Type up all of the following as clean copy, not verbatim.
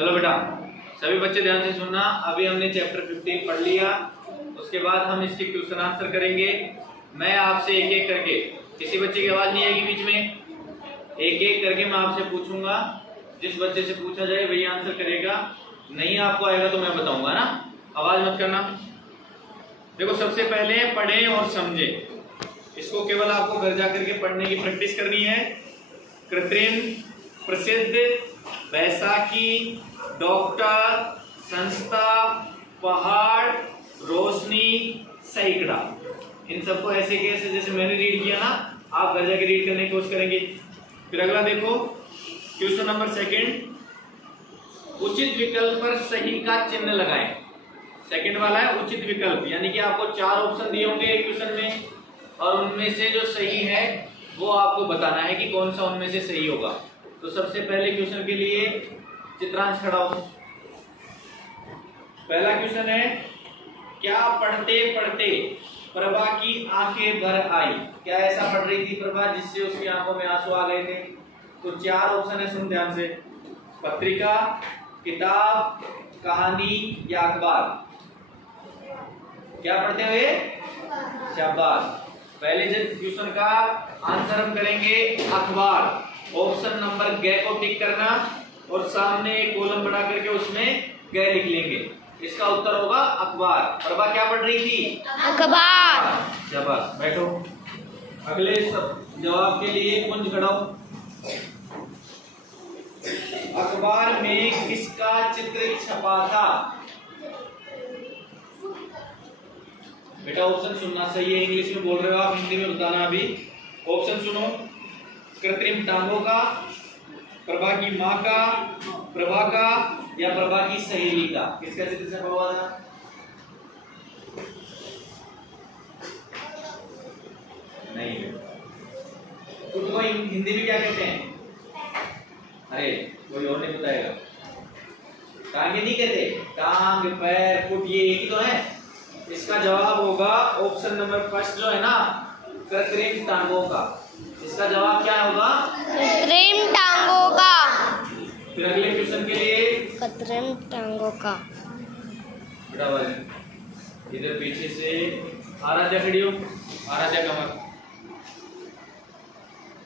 चलो बेटा सभी बच्चे ध्यान से सुनना। अभी हमने चैप्टर 15 पढ़ लिया, उसके बाद हम इसके क्वेश्चन आंसर करेंगे। मैं आपसे एक एक करके, किसी बच्चे की आवाज नहीं आएगी बीच में, एक एक करके मैं आपसे पूछूंगा। जिस बच्चे से पूछा जाए वही आंसर करेगा, नहीं आपको आएगा तो मैं बताऊंगा ना, आवाज मत करना। देखो सबसे पहले पढ़ें और समझें, इसको केवल आपको घर जाकर के पढ़ने की प्रैक्टिस करनी है। कृत्रिम, प्रसिद्ध, बैसाखी, डॉक्टर, संस्था, पहाड़, रोशनी, सैकड़ा, इन सबको ऐसे कैसे जैसे मैंने रीड किया ना, आप घर जाके रीड करने की कोशिश करेंगे। फिर अगला देखो क्वेश्चन नंबर 2, उचित विकल्प पर सही का चिन्ह लगाएं। सेकंड वाला है उचित विकल्प, यानी कि आपको 4 ऑप्शन दिए होंगे एक क्वेश्चन में, और उनमें से जो सही है वो आपको बताना है कि कौन सा उनमें से सही होगा। तो सबसे पहले क्वेश्चन के लिए चित्रांश खड़ा हो। पहला क्वेश्चन है, क्या पढ़ते पढ़ते प्रभा की आंखें भर आई? क्या ऐसा पढ़ रही थी प्रभा जिससे उसकी आंखों में आंसू आ गए थे? तो 4 ऑप्शन है, सुन ध्यान से। पत्रिका, किताब, कहानी या अखबार? क्या पढ़ते हुए? शाबाश। पहले जब क्वेश्चन का आंसर हम करेंगे अखबार, ऑप्शन नंबर ग को टिक करना और सामने एक कॉलम बना करके उसमें ग लिख लेंगे। इसका उत्तर होगा अखबार। प्रभा क्या पढ़ रही थी? अखबार। शाबाश, बैठो। अगले सब जवाब के लिए कुंज खड़ा हो। अखबार में किसका चित्र छपा था? बेटा ऑप्शन सुनना, सही है इंग्लिश में बोल रहे हो आप, हिंदी में बताना। अभी ऑप्शन सुनो। कृत्रिम टांगों का, प्रभा की माँ का, प्रभा का या प्रभा की सहेली का? किसका चित्र छपा हुआ था? नहीं, खुद को हिंदी में क्या कहते हैं? अरे कोई और नहीं बताएगा। टांगे नहीं कहते, टांग, पैर, फुट, ये एक ही तो है। इसका जवाब होगा ऑप्शन नंबर 1 जो है ना, कृत्रिम टांगों का। इसका जवाब क्या होगा? कृत्रिम टांगों का। फिर अगले क्वेश्चन के लिए कृत्रिम टांगों का। इधर पीछे से आराध्या खड़ी हो, आराध्या कमर।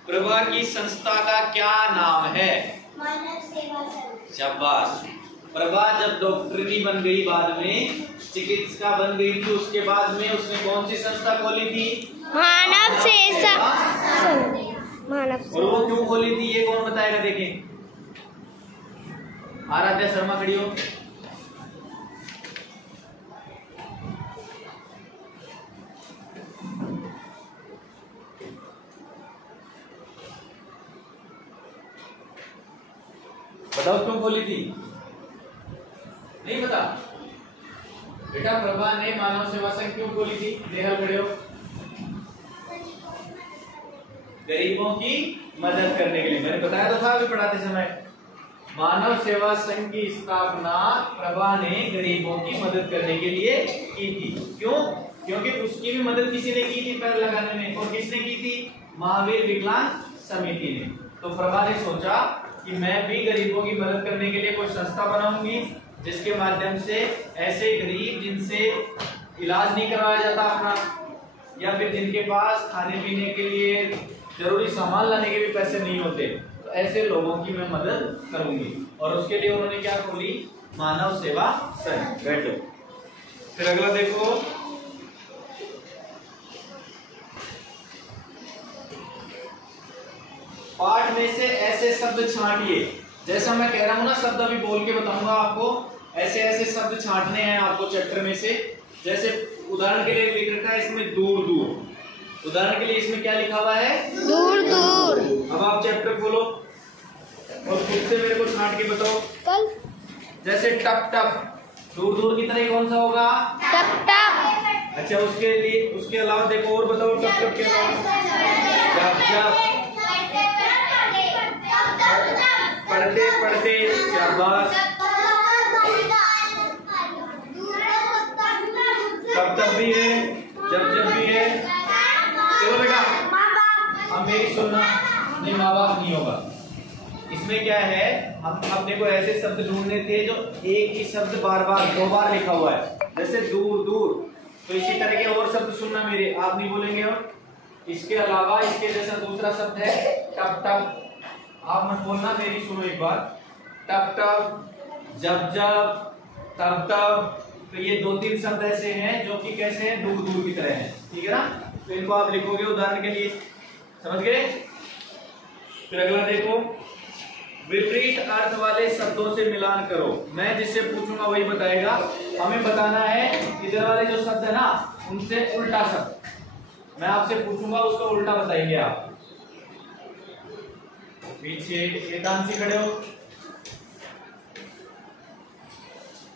प्रभा की संस्था का क्या नाम है? मानव सेवा संघ। शाबाश। प्रभा जब डॉक्टरनी बन गई, बाद में चिकित्सिका बन गई थी, उसके बाद में उसने कौन सी संस्था खोली थी? मानव सेवा संघ। मानव। और वो क्यों खोली थी ये कौन बताएगा? देखें, आराध्या शर्मा खड़ी हो। बताओ क्यों खोली थी? नहीं पता? बेटा प्रभा ने मानव सेवा संघ क्यों खोली थी? नेहल खड़े हो। गरीबों की मदद करने के लिए। मैंने बताया तो था अभी पढ़ाते समय, मानव सेवा संघ की स्थापना प्रभा ने गरीबों की मदद करने के लिए की थी। क्यों? क्योंकि उसकी भी मदद किसी ने की थी पैर लगाने में, और किसने की थी? महावीर विकलांग समिति ने। तो प्रभा ने सोचा कि मैं भी गरीबों की मदद करने के लिए कोई संस्था बनाऊंगी, जिसके माध्यम से ऐसे गरीब जिनसे इलाज नहीं करवाया जाता अपना, या फिर जिनके पास खाने पीने के लिए जरूरी सामान लाने के भी पैसे नहीं होते, तो ऐसे लोगों की मैं मदद करूंगी। और उसके लिए उन्होंने क्या खोली? मानव सेवा संघ। बैठो। फिर अगला देखो, पाठ में से ऐसे शब्द छांटिए। जैसा मैं कह रहा हूं ना, शब्द अभी बोल के बताऊंगा आपको, ऐसे ऐसे शब्द छांटने हैं आपको चैप्टर में से। जैसे उदाहरण के लिए लिख रखा है इसमें दूर दूर, उदाहरण के लिए इसमें क्या लिखा हुआ है? दूर दूर। अब आप चैप्टर खोलो और खुद से मेरे को छांट के बताओ। कल जैसे टप टप, दूर दूर की तरह कौन सा होगा? टप टप। अच्छा, उसके लिए उसके अलावा देखो और बताओ, टप टप के अलावा पढ़ते पढ़ते। शाबाश। तब तब भी है, जब जब भी है। चलो बेटा अब मेरी सुनना। नहीं, माँ बाप नहीं होगा। इसमें क्या है? हम अपने को ऐसे शब्द ढूंढने थे जो एक ही शब्द बार बार 2 बार लिखा हुआ है, जैसे दूर दूर। तो इसी तरह के और शब्द सुनना मेरे, आप नहीं बोलेंगे। और इसके अलावा इसके जैसा दूसरा शब्द है टप टप। आप मत बोलना, मेरी सुनो एक बार। टप टप, जब जब, तब तब। तो ये 2-3 शब्द ऐसे हैं जो कि कैसे हैं, दूर दूर की तरह हैं, ठीक है ना। तो इनको आप लिखोगे उदाहरण के लिए, समझ गए। फिर अगला देखो, विपरीत अर्थ वाले शब्दों से मिलान करो। मैं जिससे पूछूंगा वही बताएगा। हमें बताना है इधर वाले जो शब्द है ना, उनसे उल्टा शब्द। मैं आपसे पूछूंगा, उसका उल्टा बताएंगे आप। पीछे एकांशी खड़े हो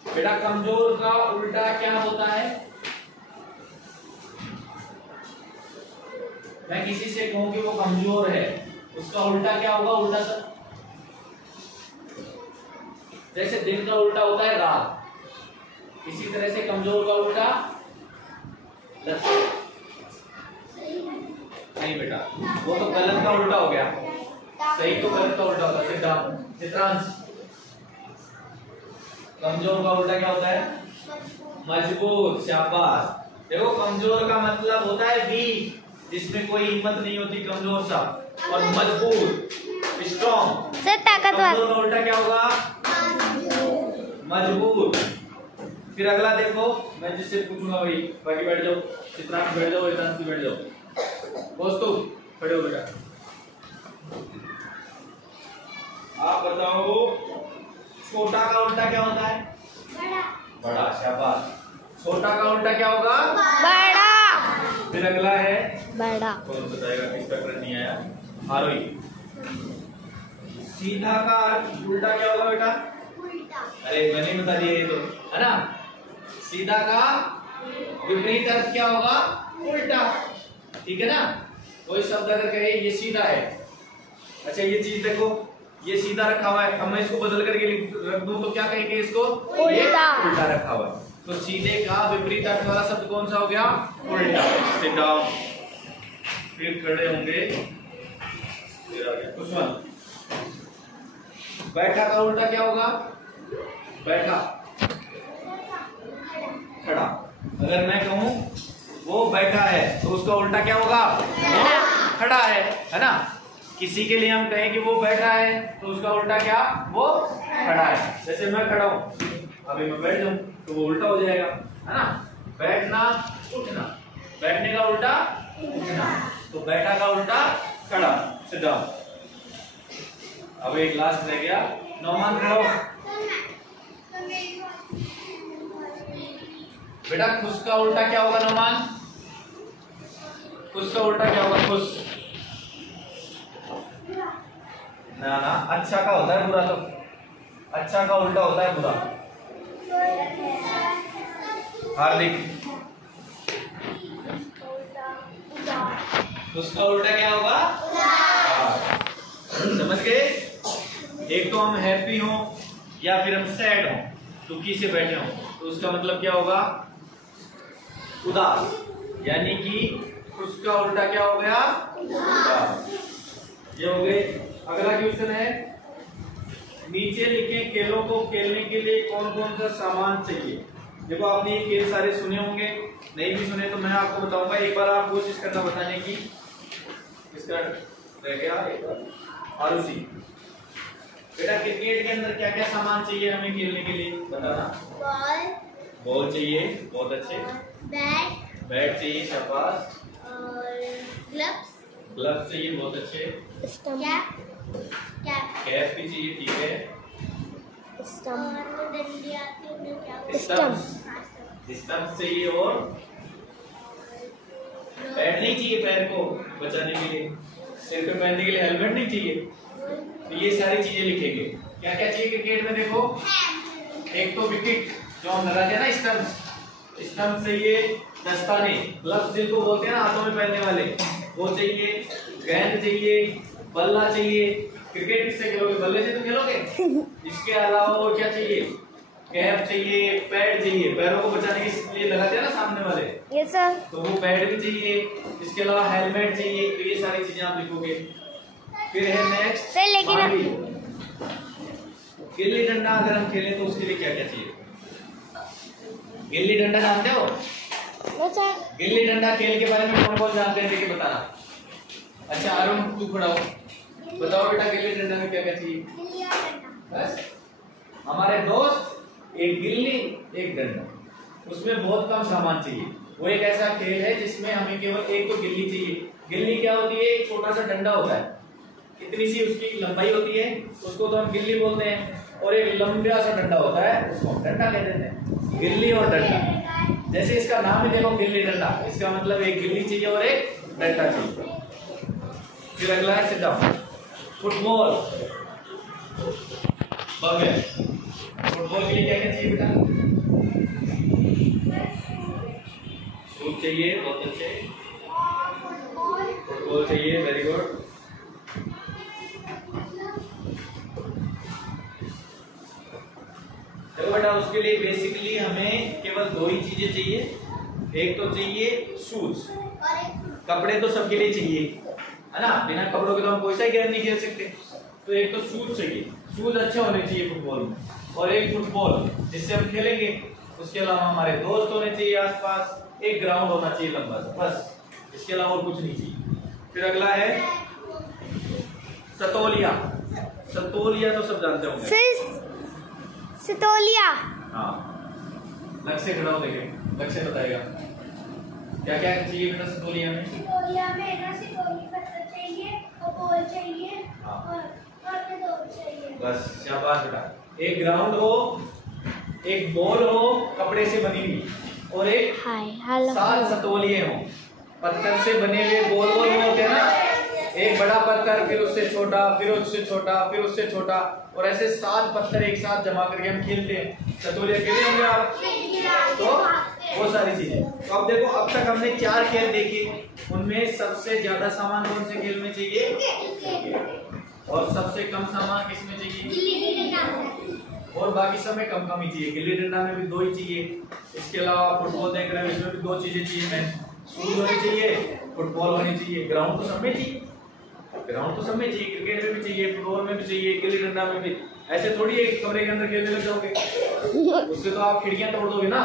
बेटा। कमजोर का उल्टा क्या होता है? मैं किसी से कहूं कि वो कमजोर है, उसका उल्टा क्या होगा? उल्टा शब्द। जैसे दिन का उल्टा होता है रात, इसी तरह से कमजोर का उल्टा नहीं बेटा, वो तो गलत का उल्टा हो गया। सही तो गलत का उल्टा होता है। चित्रांश, कमजोर का उल्टा क्या होता है? मजबूत। शाबाश। देखो, कमजोर का मतलब होता है वीक, जिसमें कोई हिम्मत नहीं होती, कमजोर सा। और मजबूत, स्ट्रॉन्ग। ताकतवर। कमजोर का उल्टा क्या होगा? मजबूत। फिर अगला देखो, मैं जिससे पूछूंगा वही। बाकी बैठ जाओ, चित्रांश बैठ जाओ, वेदांश बैठ जाओ। दोस्तों खड़े हो बेटा। आप बताओ, छोटा का उल्टा क्या होता है? बड़ा। शाबाश। छोटा का उल्टा क्या होगा? बड़ा। फिर अगला है बड़ा। कौन बताएगा? किसका करंट नहीं आया? आरोही। सीधा का उल्टा क्या होगा बेटा? अरे मैंने बता दिया ये तो, है ना। सीधा का विपरीत अर्थ क्या होगा? उल्टा, ठीक है ना। कोई शब्द अगर कहे ये सीधा है, अच्छा ये चीज देखो ये सीधा रखा हुआ है, अब मैं इसको बदल करके रख दूं तो क्या कहेंगे इसको? उल्टा। उल्टा रखा हुआ है। तो सीधे का विपरीत अर्थ वाला शब्द कौन सा हो गया? उल्टा। Sit down. फिर खड़े होंगे। फिर आ गया कुशवन। बैठा का उल्टा क्या होगा? बैठा। खड़ा। अगर मैं कहूं वो बैठा है तो उसका उल्टा क्या होगा? खड़ा है ना। किसी के लिए हम कहें कि वो बैठा है तो उसका उल्टा क्या? वो खड़ा है। जैसे मैं खड़ा हूं, अभी मैं बैठ जाऊं तो वो उल्टा हो जाएगा, है ना। बैठना, उठना। बैठने का उल्टा उठना, तो बैठा का उल्टा खड़ा। Sit down. अब एक लास्ट रह गया, नौमान खड़ा हो बेटा। खुश का उल्टा क्या होगा नौमान? खुश का उल्टा क्या होगा? खुश ना ना, अच्छा का होता है बुरा। तो अच्छा का उल्टा होता है बुरा। हार्दिक, उसका उल्टा क्या होगा? समझ गए? एक तो हम हैप्पी हो या फिर हम सैड हो, दुखी से बैठे हो, तो उसका मतलब क्या होगा? उदास। यानी कि उसका उल्टा क्या हो गया? उदास। ये हो गए। अगला क्वेश्चन है, नीचे लिखे खेलों को खेलने के लिए कौन कौन सा सामान चाहिए? देखो आपने ये खेल सारे सुने होंगे, नहीं भी सुने तो मैं आपको बताऊंगा। एक बार आप कोशिश करना बताने की। इसका रह गया एक बार आरुषि। बेटा क्रिकेट के अंदर क्या क्या सामान चाहिए हमें खेलने के लिए? बताना। बॉल चाहिए, बहुत अच्छे। बैट चाहिए, शाबाश। और ग्लव्स चाहिए, बहुत अच्छे। कैप भी चाहिए, ठीक है। स्टंप्स चाहिए और पैड नहीं चाहिए, पैर को बचाने के लिए, सिर पे पहनने के लिए हेलमेट नहीं चाहिए। तो ये सारी चीजें लिखेंगे। क्या क्या चाहिए क्रिकेट में? देखो, एक तो विकेट जो हम लगाते हैं ना, स्टंप चाहिए, दस्ताने, ग्लव्स जिनको बोलते हैं ना हाथों में पहनने वाले, वो चाहिए। गेंद चाहिए, बल्ला चाहिए। क्रिकेट किससे खेलोगे? बल्ले से तो खेलोगे। इसके अलावा और क्या चाहिए? कैप चाहिए, पैड चाहिए, पैरों को बचाने के लिए लगाते हैं ना सामने वाले। Yes sir. तो वो पैड भी चाहिए। इसके अलावा हेलमेट चाहिए। तो ये सारी चीजें आप लिखोगे। फिर है नेक्स्ट, सर लेकिन गिल्ली डंडा अगर हम खेलें तो उसके लिए क्या क्या चाहिए? गिल्ली डंडा जानते हो? गिल्ली डंडा खेल के बारे में कौन कौन जानते हैं, देखिए बताना। अच्छा अरुण तू खड़ा हो, बताओ बेटा गिल्ली डंडा में क्या क्या चाहिए? बस हमारे दोस्त एक गिल्ली एक डंडा, उसमें बहुत कम सामान चाहिए। वो एक ऐसा खेल है जिसमें हमें केवल एक तो गिल्ली चाहिए। गिल्ली क्या होती है? एक छोटा सा डंडा होता है, इतनी सी उसकी लंबाई होती है, उसको तो हम गिल्ली बोलते हैं। और एक लंबा सा डंडा होता है, उसको हम डंडा कह देते हैं। गिल्ली और डंडा, जैसे इसका नाम ही देखो गिल्ली डंडा, इसका मतलब एक गिल्ली चाहिए और एक डंडा चाहिए। फिर अगला है सिद्धा फुटबॉल। फुटबॉल के लिए क्या क्या चाहिए बेटा? शूज चाहिए, बहुत अच्छे, फुटबॉल चाहिए, वेरी गुड। देखो बेटा उसके लिए बेसिकली हमें केवल दो ही चीजें चाहिए। एक तो चाहिए शूज, कपड़े तो सबके लिए चाहिए है ना, बिना कपड़ों के तो हम कोई सा गेम नहीं खेल सकते। तो एक तो शूज चाहिए, शूज अच्छे होने चाहिए फुटबॉल में, और एक फुटबॉल जिससे हम खेलेंगे। उसके अलावा हमारे दोस्त होने चाहिए आसपास, एक ग्राउंड होना चाहिए लंबा सा, बस इसके अलावा और कुछ नहीं चाहिए। फिर अगला है सतोलिया। सतोलिया तो सब जानते होंगे। सितोलिया। हाँ लक्ष्य खड़ा हो, देखे लक्ष्य बताएगा क्या क्या चाहिए बेटा सतोलिया में? सितोलिया में ना सितोली पत्थर चाहिए और बॉल चाहिए। हाँ। और दौड़ चाहिए। बस शाबाश बेटा। एक ग्राउंड हो, एक बॉल हो कपड़े से बनी हुई, और एक 7 सतोलिये हो, पत्थर से बने हुए गोल गोल होते हैं ना, एक बड़ा पत्थर, फिर उससे छोटा, फिर उससे छोटा, फिर उससे छोटा, और ऐसे 7 पत्थर एक साथ जमा करके हम खेलते हैं। सतोलिया खेले होंगे आप? तो वो सारी चीजें। तो अब देखो अब तक हमने 4 खेल देखे, उनमें सबसे ज्यादा सामान कौन से खेल में चाहिए और सबसे कम सामान किसमें चाहिए? और बाकी सब में कम कम ही चाहिए। गिल्ली डंडा में भी 2 ही चाहिए। इसके अलावा फुटबॉल देख रहे हो, इसमें भी 2 चीजें चाहिए। मैं शूज होने चाहिए, फुटबॉल होनी चाहिए, ग्राउंड तो सब में चाहिए। ग्राउंड तो सब में चाहिए, क्रिकेट में भी चाहिए, फुटबॉल में भी चाहिए, गिल्ली डंडा में भी। ऐसे थोड़ी एक कमरे के अंदर खेलने लग जाओगे, उससे तो आप खिड़कियां तोड़ दोगे ना,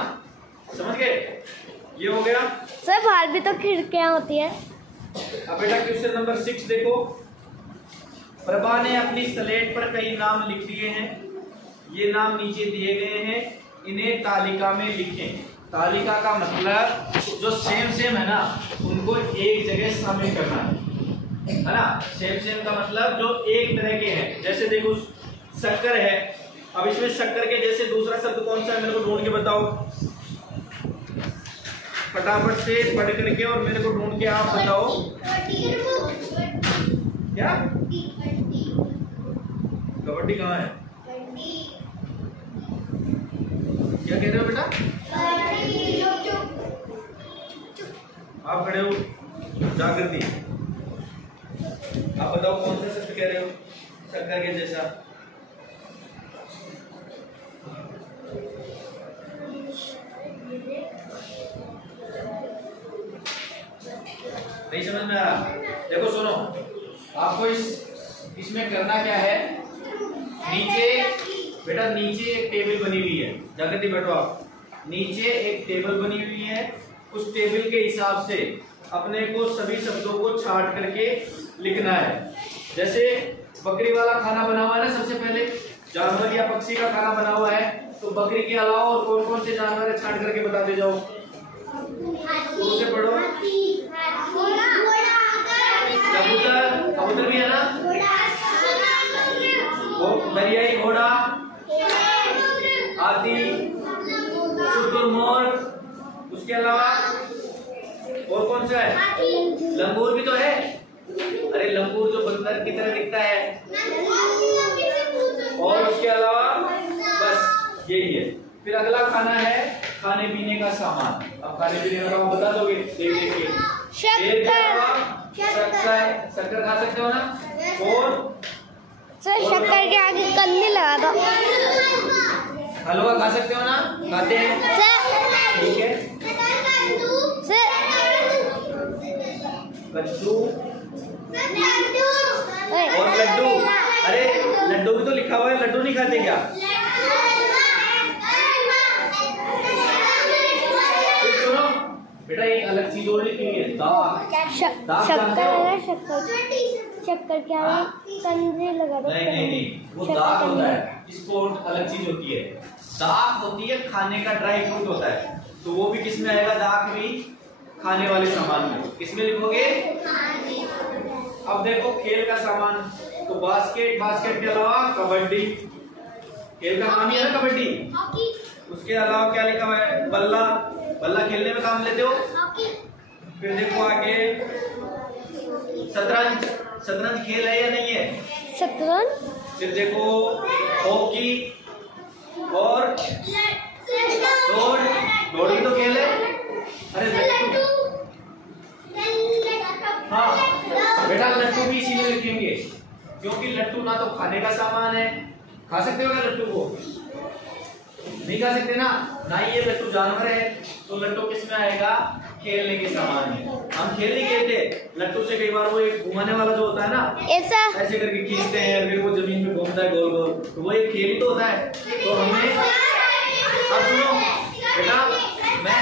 समझ गए? ये हो गया सर, बाहर भी तो खिड़कियां होती है। अब बेटा क्वेश्चन नंबर 6 देखो। प्रभा ने अपनी स्लेट पर कई नाम लिख दिए हैं, ये नाम नीचे दिए गए हैं, इन्हें तालिका में लिखें। तालिका का मतलब जो सेम सेम है ना, उनको एक जगह शामिल करना है ना। सेम सेम का मतलब जो एक तरह के हैं। जैसे देखो शक्कर है, अब इसमें शक्कर के जैसे दूसरा शब्द कौन सा है, मेरे को ढूंढ के बताओ फटाफट से, पढ़ करके और मेरे को ढूंढ के आप बताओ। क्या कबड्डी कहाँ है? क्या कह रहे हो बेटा? आप खड़े हो, जागृति। आप बताओ कौन सा शब्द कह रहे हो शक्कर के जैसा? नहीं समझ में आ रहा? देखो सुनो, आपको इसमें करना क्या है, नीचे बेटा नीचे एक टेबल बनी हुई है, जागृति बैठो आप। नीचे एक टेबल बनी हुई है, उस टेबल के हिसाब से अपने को सभी शब्दों को छाट करके लिखना है। जैसे बकरी वाला खाना बना हुआ है ना, सबसे पहले जानवर या पक्षी का खाना बना हुआ है, तो बकरी के अलावा और कौन कौन से जानवर है छाट करके बताते जाओ। उसे पढ़ो। कबूतर, कबूतर भी है ना, दरियाई घोड़ा, हाथी, शुतुरमुर्ग, उसके अलावा और कौन सा है? लंगूर भी तो है। अरे लंगूर जो बंदर की तरह दिखता है। और उसके अलावा बस यही है। फिर अगला खाना है खाने पीने का सामान। अब खाने पीने का बता दोगे देख देख के। शक्कर, शक्कर खा सकते हो ना? और सर शक्कर के आगे कंदी लगा दो। हलवा खा सकते हो ना? खाते हैं सर। ठीक है। सर कद्दू और लड्डू। अरे लड्डू भी तो लिखा हुआ है, लड्डू नहीं खाते क्या? सुनो बेटा, एक अलग चीज और लिखी हुई है, दाग। शक्कर है, शक्कर क्या है? कंजे लगा दो। नहीं, वो दाग होता है, स्पोर्ट अलग चीज होती है। दाग होती है खाने का, ड्राई फ्रूट होता है, तो वो भी किस में आएगा? दाग भी खाने वाले सामान में। किसमें लिखोगे? अब देखो खेल का सामान, तो बास्केट के अलावा कबड्डी, खेल का नाम ही है ना कबड्डी। उसके अलावा क्या लिखा हुआ है? बल्ला खेलने में काम लेते हो। फिर देखो आगे शतरंज खेल है या नहीं है? शतरंज। फिर देखो हॉकी और दौड़ भी तो खेल है। अरे लट्टू, हाँ बेटा लट्टू भी इसी में लिखेंगे, क्योंकि लट्टू ना तो खाने का सामान है, खा सकते हो क्या लट्टू को? नहीं खा सकते ना ये लट्टू जानवर है, तो लट्टू किस में आएगा? खेलने के सामान में। हम खेल नहीं खेलते लट्टू से, कई बार वो एक घुमाने वाला जो होता है ना, ऐसे करके खींचते हैं, फिर वो जमीन पे घूमता है गोल गोल, तो वो एक खेल ही तो होता है। तो हमें अब सुनो बेटा, मैं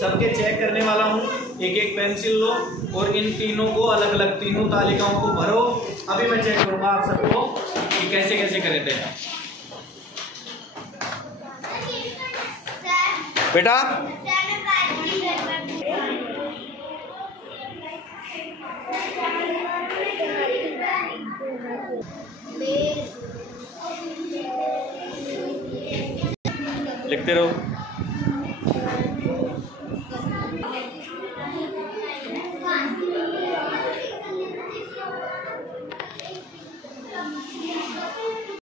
सबके चेक करने वाला हूँ, एक पेंसिल लो और इन तीनों को अलग अलग, तीनों तालिकाओं को भरो। अभी मैं चेक करूंगा आप सबको कि कैसे कैसे करे थे बेटा। लिखते रहो।